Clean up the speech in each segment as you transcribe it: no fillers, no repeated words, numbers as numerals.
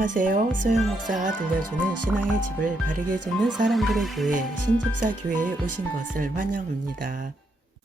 안녕하세요. 소영 목사가 들려주는 신앙의 집을 바르게 짓는 사람들의 교회 신집사 교회에 오신 것을 환영합니다.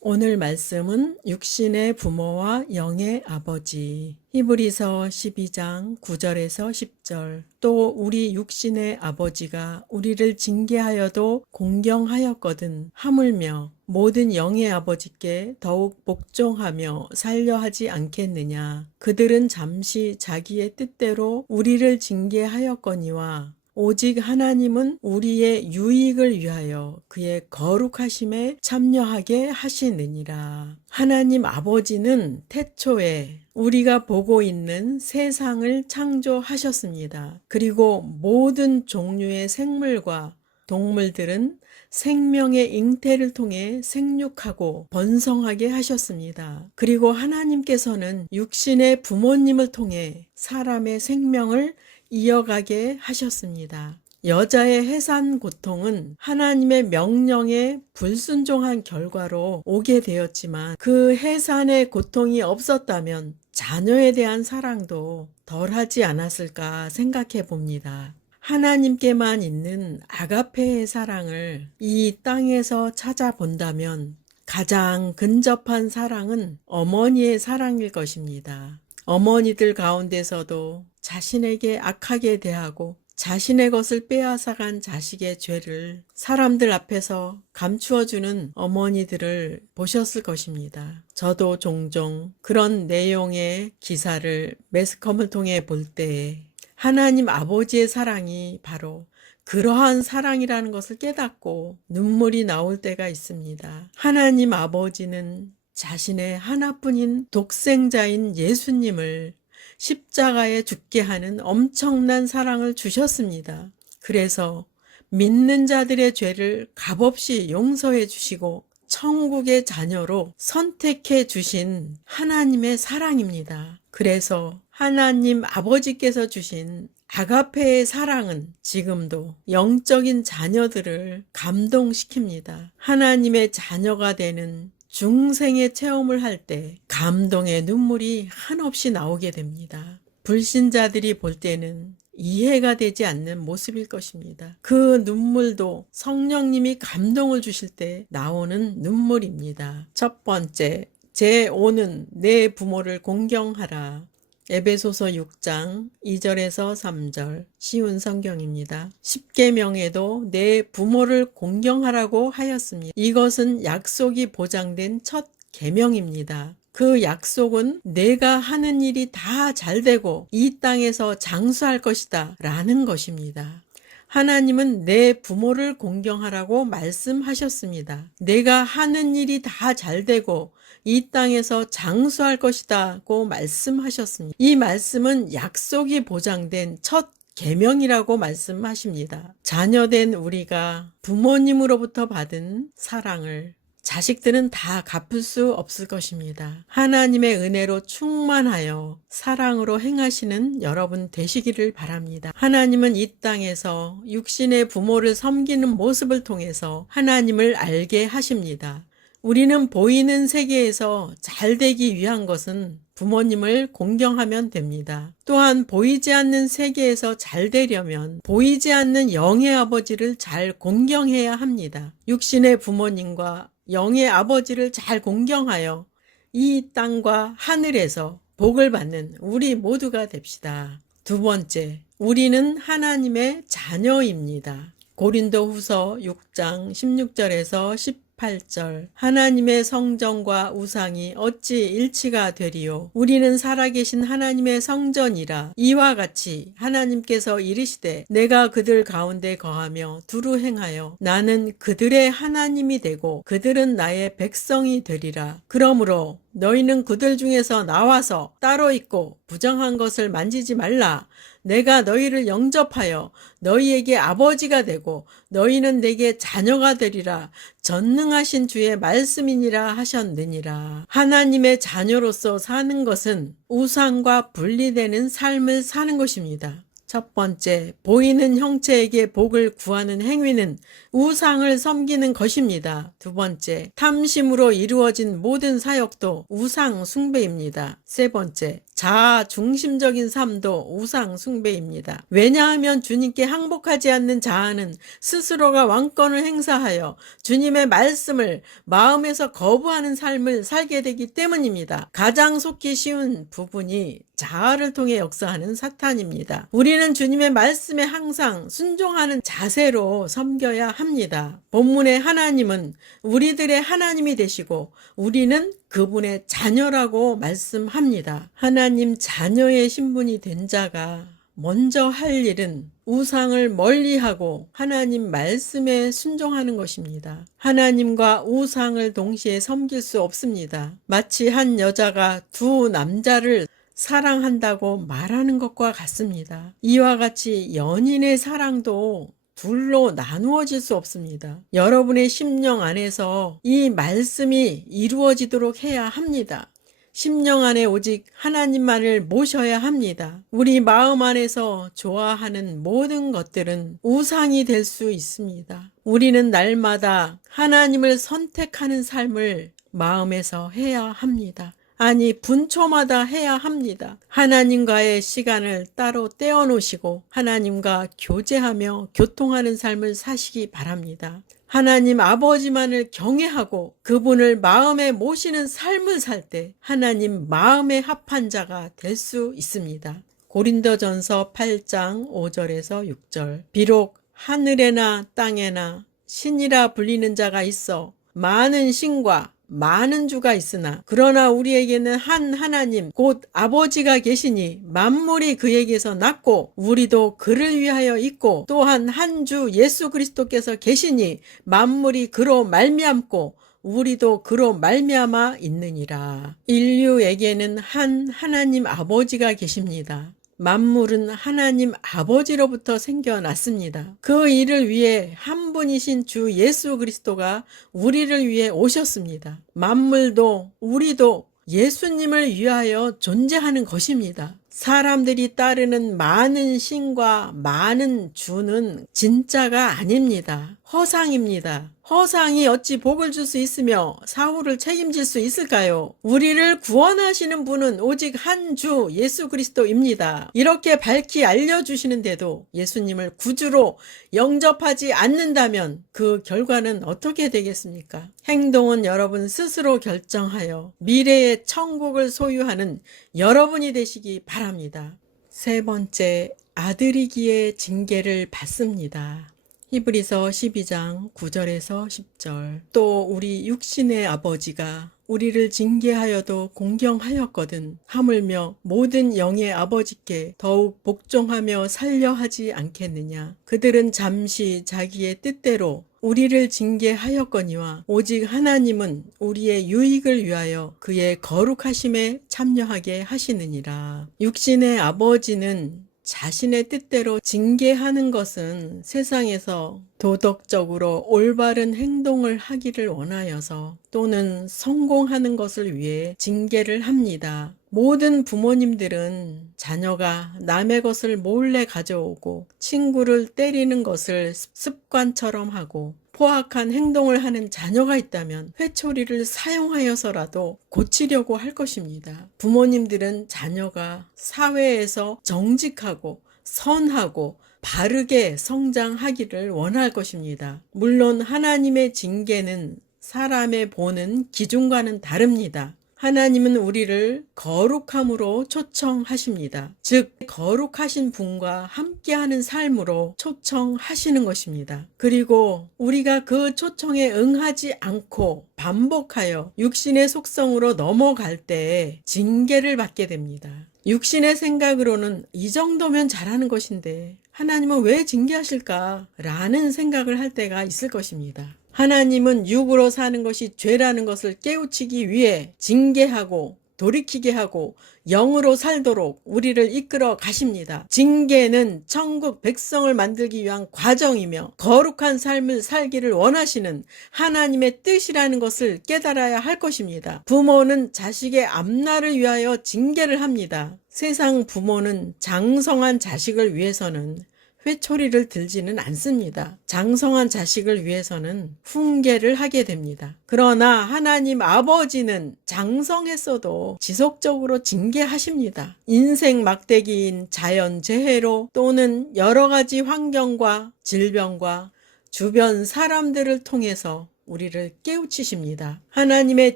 오늘 말씀은 육신의 부모와 영의 아버지, 히브리서 12장 9절에서 10절. 또 우리 육신의 아버지가 우리를 징계하여도 공경하였거든 하물며 모든 영의 아버지께 더욱 복종하며 살려 하지 않겠느냐. 그들은 잠시 자기의 뜻대로 우리를 징계하였거니와 오직 하나님은 우리의 유익을 위하여 그의 거룩하심에 참여하게 하시느니라. 하나님 아버지는 태초에 우리가 보고 있는 세상을 창조하셨습니다. 그리고 모든 종류의 생물과 동물들은 생명의 잉태를 통해 생육하고 번성하게 하셨습니다. 그리고 하나님께서는 육신의 부모님을 통해 사람의 생명을 이어가게 하셨습니다. 여자의 해산 고통은 하나님의 명령에 불순종한 결과로 오게 되었지만 그 해산의 고통이 없었다면 자녀에 대한 사랑도 덜하지 않았을까 생각해 봅니다. 하나님께만 있는 아가페의 사랑을 이 땅에서 찾아본다면 가장 근접한 사랑은 어머니의 사랑일 것입니다. 어머니들 가운데서도 자신에게 악하게 대하고 자신의 것을 빼앗아간 자식의 죄를 사람들 앞에서 감추어주는 어머니들을 보셨을 것입니다. 저도 종종 그런 내용의 기사를 매스컴을 통해 볼 때에 하나님 아버지의 사랑이 바로 그러한 사랑이라는 것을 깨닫고 눈물이 나올 때가 있습니다. 하나님 아버지는 자신의 하나뿐인 독생자인 예수님을 십자가에 죽게 하는 엄청난 사랑을 주셨습니다. 그래서 믿는 자들의 죄를 값없이 용서해 주시고 천국의 자녀로 선택해 주신 하나님의 사랑입니다. 그래서 하나님 아버지께서 주신 아가페의 사랑은 지금도 영적인 자녀들을 감동시킵니다. 하나님의 자녀가 되는 중생의 체험을 할 때 감동의 눈물이 한없이 나오게 됩니다. 불신자들이 볼 때는 이해가 되지 않는 모습일 것입니다. 그 눈물도 성령님이 감동을 주실 때 나오는 눈물입니다. 첫 번째, 제5는 내 부모를 공경하라. 에베소서 6장 2절에서 3절 쉬운 성경입니다. 십계명에도 내 부모를 공경하라고 하였습니다. 이것은 약속이 보장된 첫 계명입니다. 그 약속은 내가 하는 일이 다 잘되고 이 땅에서 장수할 것이다 라는 것입니다. 하나님은 내 부모를 공경하라고 말씀하셨습니다. 내가 하는 일이 다 잘되고 이 땅에서 장수할 것이다고 말씀하셨습니다. 이 말씀은 약속이 보장된 첫 계명이라고 말씀하십니다. 자녀된 우리가 부모님으로부터 받은 사랑을 자식들은 다 갚을 수 없을 것입니다. 하나님의 은혜로 충만하여 사랑으로 행하시는 여러분 되시기를 바랍니다. 하나님은 이 땅에서 육신의 부모를 섬기는 모습을 통해서 하나님을 알게 하십니다. 우리는 보이는 세계에서 잘 되기 위한 것은 부모님을 공경하면 됩니다. 또한 보이지 않는 세계에서 잘 되려면 보이지 않는 영의 아버지를 잘 공경해야 합니다. 육신의 부모님과 영의 아버지를 잘 공경하여 이 땅과 하늘에서 복을 받는 우리 모두가 됩시다. 두 번째, 우리는 하나님의 자녀입니다. 고린도후서 6장 16절에서 18절 하나님의 성전과 우상이 어찌 일치가 되리요. 우리는 살아계신 하나님의 성전이라. 이와 같이 하나님께서 이르시되 내가 그들 가운데 거하며 두루 행하여 나는 그들의 하나님이 되고 그들은 나의 백성이 되리라. 그러므로 너희는 그들 중에서 나와서 따로 있고 부정한 것을 만지지 말라. 내가 너희를 영접하여 너희에게 아버지가 되고 너희는 내게 자녀가 되리라. 전능하신 주의 말씀이니라 하셨느니라. 하나님의 자녀로서 사는 것은 우상과 분리되는 삶을 사는 것입니다. 첫 번째, 보이는 형체에게 복을 구하는 행위는 우상을 섬기는 것입니다. 두 번째, 탐심으로 이루어진 모든 사역도 우상 숭배입니다. 세 번째, 자아 중심적인 삶도 우상 숭배입니다. 왜냐하면 주님께 항복하지 않는 자아는 스스로가 왕권을 행사하여 주님의 말씀을 마음에서 거부하는 삶을 살게 되기 때문입니다. 가장 속기 쉬운 부분이 자아를 통해 역사하는 사탄입니다. 우리는 주님의 말씀에 항상 순종하는 자세로 섬겨야 합니다. 본문의 하나님은 우리들의 하나님이 되시고 우리는 그분의 자녀라고 말씀합니다. 하나님 자녀의 신분이 된 자가 먼저 할 일은 우상을 멀리하고 하나님 말씀에 순종하는 것입니다. 하나님과 우상을 동시에 섬길 수 없습니다. 마치 한 여자가 두 남자를 사랑한다고 말하는 것과 같습니다. 이와 같이 연인의 사랑도 둘로 나누어질 수 없습니다. 여러분의 심령 안에서 이 말씀이 이루어지도록 해야 합니다. 심령 안에 오직 하나님만을 모셔야 합니다. 우리 마음 안에서 좋아하는 모든 것들은 우상이 될 수 있습니다. 우리는 날마다 하나님을 선택하는 삶을 마음에서 해야 합니다. 아니, 분초마다 해야 합니다. 하나님과의 시간을 따로 떼어놓으시고 하나님과 교제하며 교통하는 삶을 사시기 바랍니다. 하나님 아버지만을 경외하고 그분을 마음에 모시는 삶을 살 때 하나님 마음에 합한 자가 될 수 있습니다. 고린도전서 8장 5절에서 6절. 비록 하늘에나 땅에나 신이라 불리는 자가 있어 많은 신과 많은 주가 있으나 그러나 우리에게는 한 하나님 곧 아버지가 계시니 만물이 그에게서 났고 우리도 그를 위하여 있고 또한 한 주 예수 그리스도께서 계시니 만물이 그로 말미암고 우리도 그로 말미암아 있느니라. 인류에게는 한 하나님 아버지가 계십니다. 만물은 하나님 아버지로부터 생겨났습니다. 그 일을 위해 한 분이신 주 예수 그리스도가 우리를 위해 오셨습니다. 만물도 우리도 예수님을 위하여 존재하는 것입니다. 사람들이 따르는 많은 신과 많은 주는 진짜가 아닙니다. 허상입니다. 허상이 어찌 복을 줄 수 있으며 사후를 책임질 수 있을까요? 우리를 구원하시는 분은 오직 한 주 예수 그리스도입니다. 이렇게 밝히 알려주시는데도 예수님을 구주로 영접하지 않는다면 그 결과는 어떻게 되겠습니까? 행동은 여러분 스스로 결정하여 미래의 천국을 소유하는 여러분이 되시기 바랍니다. 세 번째, 아들이기에 징계를 받습니다. 히브리서 12장 9절에서 10절. 또 우리 육신의 아버지가 우리를 징계하여도 공경하였거든 하물며 모든 영의 아버지께 더욱 복종하며 살려 하지 않겠느냐. 그들은 잠시 자기의 뜻대로 우리를 징계하였거니와 오직 하나님은 우리의 유익을 위하여 그의 거룩하심에 참여하게 하시느니라. 육신의 아버지는 자신의 뜻대로 징계하는 것은 세상에서 도덕적으로 올바른 행동을 하기를 원하여서 또는 성공하는 것을 위해 징계를 합니다. 모든 부모님들은 자녀가 남의 것을 몰래 가져오고 친구를 때리는 것을 습관처럼 하고 포악한 행동을 하는 자녀가 있다면 회초리를 사용하여서라도 고치려고 할 것입니다. 부모님들은 자녀가 사회에서 정직하고 선하고 바르게 성장하기를 원할 것입니다. 물론 하나님의 징계는 사람의 보는 기준과는 다릅니다. 하나님은 우리를 거룩함으로 초청하십니다. 즉 거룩하신 분과 함께하는 삶으로 초청하시는 것입니다. 그리고 우리가 그 초청에 응하지 않고 반복하여 육신의 속성으로 넘어갈 때 징계를 받게 됩니다. 육신의 생각으로는 이 정도면 잘하는 것인데 하나님은 왜 징계하실까? 라는 생각을 할 때가 있을 것입니다. 하나님은 육으로 사는 것이 죄라는 것을 깨우치기 위해 징계하고 돌이키게 하고 영으로 살도록 우리를 이끌어 가십니다. 징계는 천국 백성을 만들기 위한 과정이며 거룩한 삶을 살기를 원하시는 하나님의 뜻이라는 것을 깨달아야 할 것입니다. 부모는 자식의 앞날을 위하여 징계를 합니다. 세상 부모는 장성한 자식을 위해서는 회초리를 들지는 않습니다. 장성한 자식을 위해서는 훈계를 하게 됩니다. 그러나 하나님 아버지는 장성했어도 지속적으로 징계하십니다. 인생 막대기인 자연재해로 또는 여러 가지 환경과 질병과 주변 사람들을 통해서 우리를 깨우치십니다. 하나님의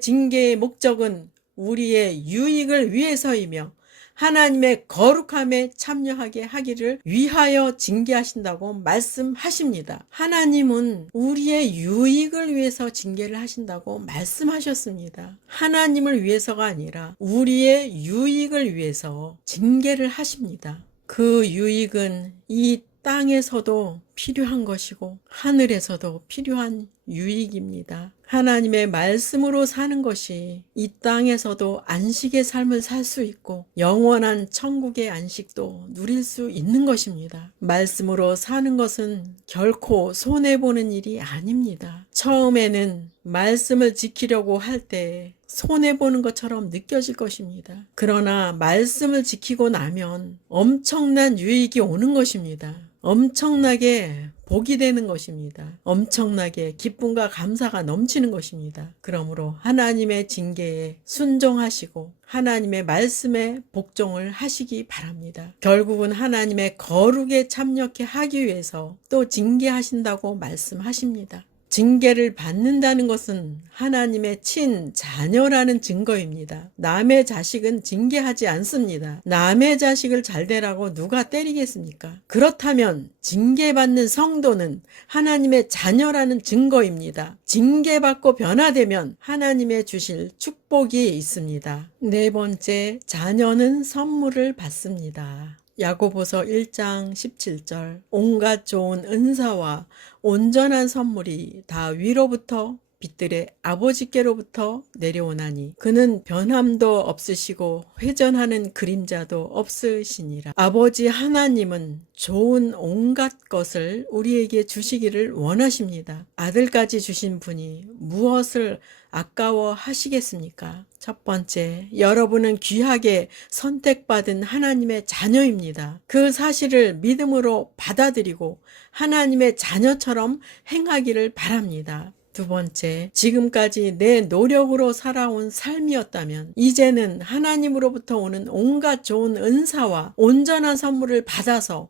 징계의 목적은 우리의 유익을 위해서이며 하나님의 거룩함에 참여하게 하기를 위하여 징계하신다고 말씀하십니다. 하나님은 우리의 유익을 위해서 징계를 하신다고 말씀하셨습니다. 하나님을 위해서가 아니라 우리의 유익을 위해서 징계를 하십니다. 그 유익은 이 땅에서도 필요한 것이고 하늘에서도 필요한 유익입니다. 하나님의 말씀으로 사는 것이 이 땅에서도 안식의 삶을 살 수 있고 영원한 천국의 안식도 누릴 수 있는 것입니다. 말씀으로 사는 것은 결코 손해보는 일이 아닙니다. 처음에는 말씀을 지키려고 할 때 손해보는 것처럼 느껴질 것입니다. 그러나 말씀을 지키고 나면 엄청난 유익이 오는 것입니다. 엄청나게 복이 되는 것입니다. 엄청나게 기쁨과 감사가 넘치는 것입니다. 그러므로 하나님의 징계에 순종하시고 하나님의 말씀에 복종을 하시기 바랍니다. 결국은 하나님의 거룩에 참여케 하기 위해서 또 징계하신다고 말씀하십니다. 징계를 받는다는 것은 하나님의 친자녀라는 증거입니다. 남의 자식은 징계하지 않습니다. 남의 자식을 잘 되라고 누가 때리겠습니까? 그렇다면 징계받는 성도는 하나님의 자녀라는 증거입니다. 징계받고 변화되면 하나님의 주실 축복이 있습니다. 네 번째, 자녀는 선물을 받습니다. 야고보서 1장 17절 온갖 좋은 은사와 온전한 선물이 다 위로부터 빛들의 아버지께로부터 내려오나니 그는 변함도 없으시고 회전하는 그림자도 없으시니라. 아버지 하나님은 좋은 온갖 것을 우리에게 주시기를 원하십니다. 아들까지 주신 분이 무엇을 아까워 하시겠습니까? 첫 번째, 여러분은 귀하게 선택받은 하나님의 자녀입니다. 그 사실을 믿음으로 받아들이고 하나님의 자녀처럼 행하기를 바랍니다. 두 번째, 지금까지 내 노력으로 살아온 삶이었다면 이제는 하나님으로부터 오는 온갖 좋은 은사와 온전한 선물을 받아서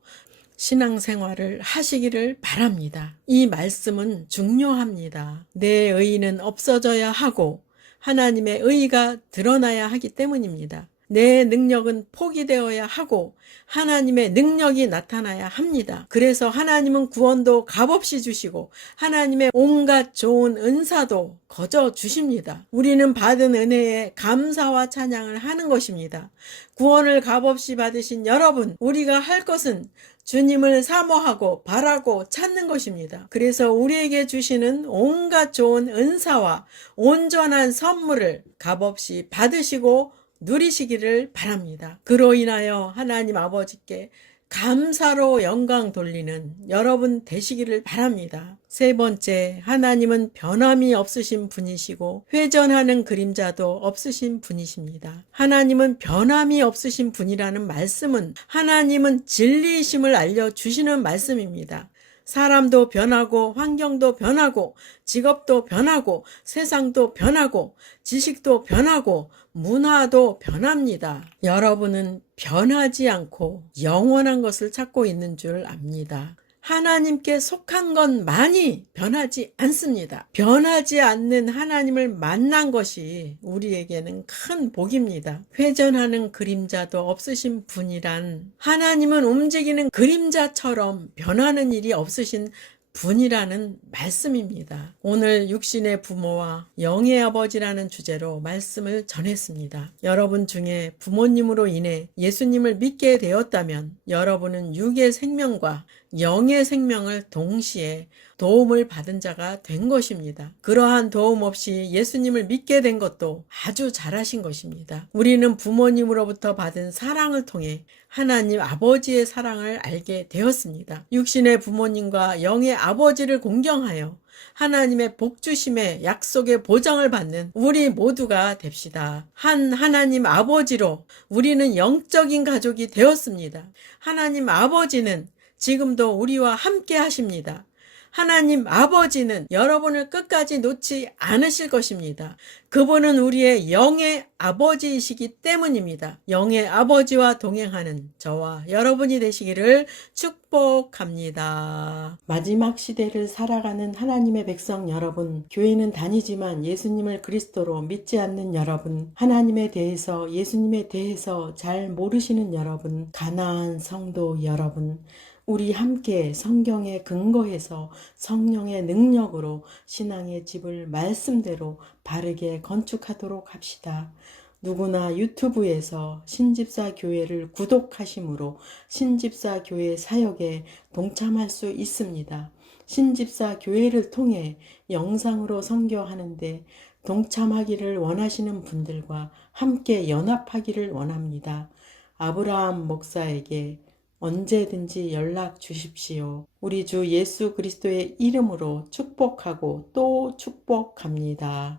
신앙생활을 하시기를 바랍니다. 이 말씀은 중요합니다. 내 의는 없어져야 하고 하나님의 의가 드러나야 하기 때문입니다. 내 능력은 포기되어야 하고 하나님의 능력이 나타나야 합니다. 그래서 하나님은 구원도 값없이 주시고 하나님의 온갖 좋은 은사도 거저 주십니다. 우리는 받은 은혜에 감사와 찬양을 하는 것입니다. 구원을 값없이 받으신 여러분, 우리가 할 것은 주님을 사모하고 바라고 찾는 것입니다. 그래서 우리에게 주시는 온갖 좋은 은사와 온전한 선물을 값없이 받으시고 누리시기를 바랍니다. 그로 인하여 하나님 아버지께 감사로 영광 돌리는 여러분 되시기를 바랍니다. 세 번째, 하나님은 변함이 없으신 분이시고 회전하는 그림자도 없으신 분이십니다. 하나님은 변함이 없으신 분이라는 말씀은 하나님은 진리이심을 알려주시는 말씀입니다. 사람도 변하고 환경도 변하고 직업도 변하고 세상도 변하고 지식도 변하고 문화도 변합니다. 여러분은 변하지 않고 영원한 것을 찾고 있는 줄 압니다. 하나님께 속한 것만이 변하지 않습니다. 변하지 않는 하나님을 만난 것이 우리에게는 큰 복입니다. 회전하는 그림자도 없으신 분이란 하나님은 움직이는 그림자처럼 변하는 일이 없으신 분이라는 말씀입니다. 오늘 육신의 부모와 영의 아버지라는 주제로 말씀을 전했습니다. 여러분 중에 부모님으로 인해 예수님을 믿게 되었다면 여러분은 육의 생명과 영의 생명을 동시에 도움을 받은 자가 된 것입니다. 그러한 도움 없이 예수님을 믿게 된 것도 아주 잘하신 것입니다. 우리는 부모님으로부터 받은 사랑을 통해 하나님 아버지의 사랑을 알게 되었습니다. 육신의 부모님과 영의 아버지를 공경하여 하나님의 복주심의 약속의 보장을 받는 우리 모두가 됩시다. 한 하나님 아버지로 우리는 영적인 가족이 되었습니다. 하나님 아버지는 지금도 우리와 함께 하십니다. 하나님 아버지는 여러분을 끝까지 놓지 않으실 것입니다. 그분은 우리의 영의 아버지이시기 때문입니다. 영의 아버지와 동행하는 저와 여러분이 되시기를 축복합니다. 마지막 시대를 살아가는 하나님의 백성 여러분, 교회는 다니지만 예수님을 그리스도로 믿지 않는 여러분, 하나님에 대해서 예수님에 대해서 잘 모르시는 여러분, 가나안 성도 여러분, 우리 함께 성경에 근거해서 성령의 능력으로 신앙의 집을 말씀대로 바르게 건축하도록 합시다. 누구나 유튜브에서 신집사 교회를 구독하심으로 신집사 교회 사역에 동참할 수 있습니다. 신집사 교회를 통해 영상으로 선교하는데 동참하기를 원하시는 분들과 함께 연합하기를 원합니다. 아브라함 목사에게 언제든지 연락 주십시오. 우리 주 예수 그리스도의 이름으로 축복하고 또 축복합니다.